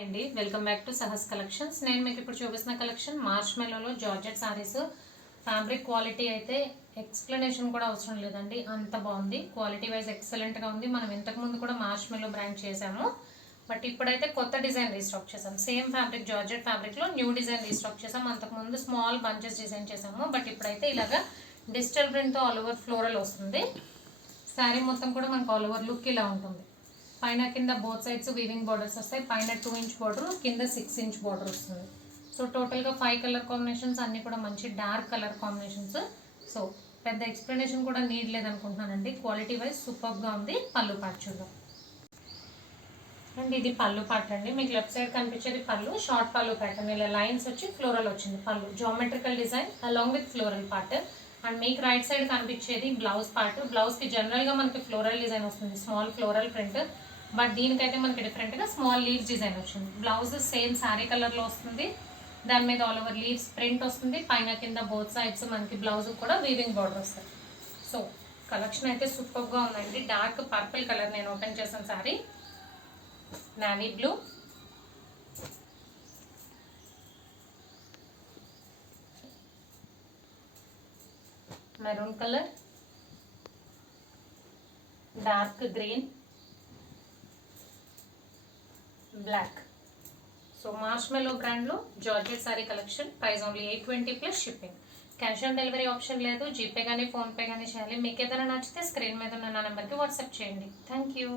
అండి welcome back to Sahas collections. నేను మీకు ఇప్పుడు చూపిస్తున్న కలెక్షన్ మార్చ్ మెలోలో జార్జెట్ సారీస్. ఫ్యాబ్రిక్ క్వాలిటీ అయితే ఎక్స్ప్లెనేషన్ కూడా అవసరం లేదండి, అంత బాగుంది. క్వాలిటీ వైజ్ ఎక్సలెంట్గా ఉంది. మనం ఇంతకుముందు కూడా మార్చ్ మెలో బ్రాండ్ చేసాము, బట్ ఇప్పుడైతే కొత్త డిజైన్ రీస్టాక్ చేసాం. సేమ్ ఫ్యాబ్రిక్ జార్జెట్ ఫ్యాబ్రిక్లో న్యూ డిజైన్ రీస్టాక్ చేసాం. అంతకుముందు స్మాల్ బంచెస్ డిజైన్ చేసాము, బట్ ఇప్పుడైతే ఇలాగా డిజిటల్ ప్రింట్తో ఆల్ ఓవర్ ఫ్లోరల్ వస్తుంది. శారీ మొత్తం కూడా మనకు ఆల్ ఓవర్ లుక్ ఇలా ఉంటుంది. పైన కింద బోత్ సైడ్స్ వీవింగ్ బార్డర్స్ వస్తాయి. పైన 2 ఇంచ్ బార్డర్, కింద 6 ఇంచ్ బార్డర్ వస్తుంది. సో టోటల్గా 5 కలర్ కాంబినేషన్స్, అన్నీ కూడా మంచి డార్క్ కలర్ కాంబినేషన్స్. సో పెద్ద ఎక్స్ప్లెనేషన్ కూడా నీడ్ లేదనుకుంటున్నానండి. క్వాలిటీ వైజ్ సూపర్గా ఉంది. పళ్ళు పార్ట్ చూద్దాం అండి. ఇది పళ్ళు పార్ట్ అండి. మీకు లెఫ్ట్ సైడ్ కనిపించేది పళ్ళు, షార్ట్ పళ్ళు ప్యాటర్న్. ఇలా లైన్స్ వచ్చి ఫ్లోరల్ వచ్చింది పళ్ళు, geometrical design along with floral part. And మీకు రైట్ సైడ్ కనిపించేది బ్లౌజ్ పార్ట్. బ్లౌజ్కి జనరల్గా మనకి ఫ్లోరల్ డిజైన్ వస్తుంది, స్మాల్ ఫ్లోరల్ ప్రింట్. బట్ దీనికైతే మనకి డిఫరెంట్గా స్మాల్ లీవ్స్ డిజైన్ వచ్చింది. బ్లౌజ్ సేమ్ శారీ కలర్లో వస్తుంది. దాని మీద ఆల్ ఓవర్ లీవ్స్ ప్రింట్ వస్తుంది. పైన కింద బోత్ సైడ్స్ మనకి బ్లౌజ్ కూడా వీవింగ్ బార్డర్ వస్తుంది. సో కలెక్షన్ అయితే సూపర్గా ఉందండి. డార్క్ పర్పుల్ కలర్ నేను ఓపెన్ చేసిన sari, navy blue, maroon colour, dark green, black. So marshmallow బ్రాండ్లో georgette sari collection. Price only 820 plus shipping. Cash on delivery option లేదు. జీపే కానీ ఫోన్పే కానీ చేయాలి. మీకు ఏదైనా నచ్చితే స్క్రీన్ మీద ఉన్న నా నెంబర్కి వాట్సాప్ చేయండి. Thank you.